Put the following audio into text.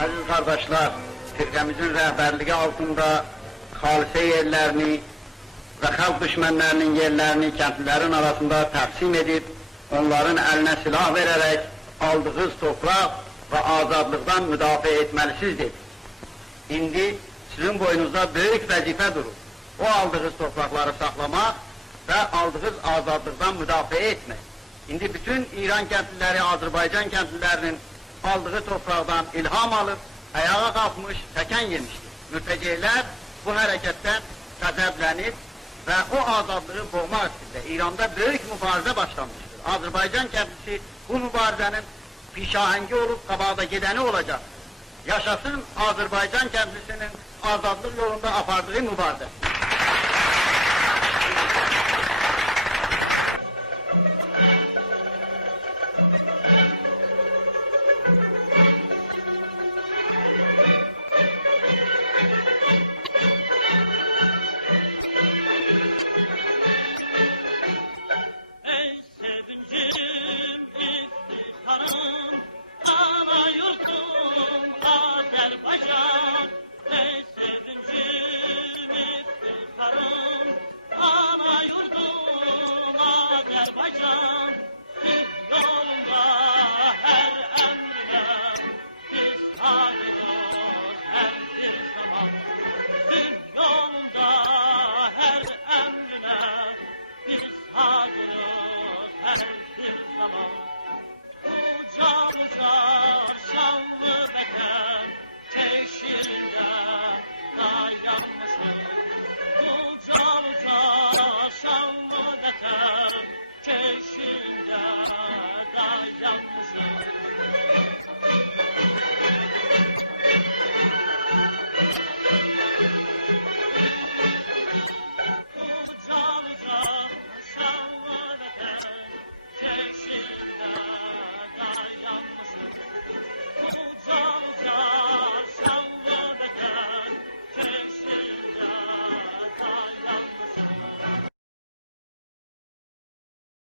Aziz kardeşler, firqəmizin rəhbərliyi altında xalisə yerlərini və xalq düşmənlərinin yerlərini kəndlilərin arasında təqsim edib, onların əlinə silah verərək aldığınız torpaq və azadlıqdan müdafiə etməlisiniz dedik. İndi sizin boynunuzda böyük vəzifə durur. O aldığınız torpaqları saxlamaq və aldığınız azadlıqdan müdafiə etmək. İndi bütün İran kəndliləri, Azərbaycan kəndlilərinin aldığı torpaqdan ilham alıb, ayağa qalxmış, təkən yemişdir. Mürtəceylər bu hərəkətdən qəzəblənib və o azadlığı boğmaq istəyirlər. İranda böyük mübarizə başlamışdır. Azərbaycan kəndlisi bu mübarizənin pişahəngi olub, qabaqda gedəni olacaq. Yaşasın Azərbaycan kəndlisinin azadlıq yolunda apardığı mübarizə.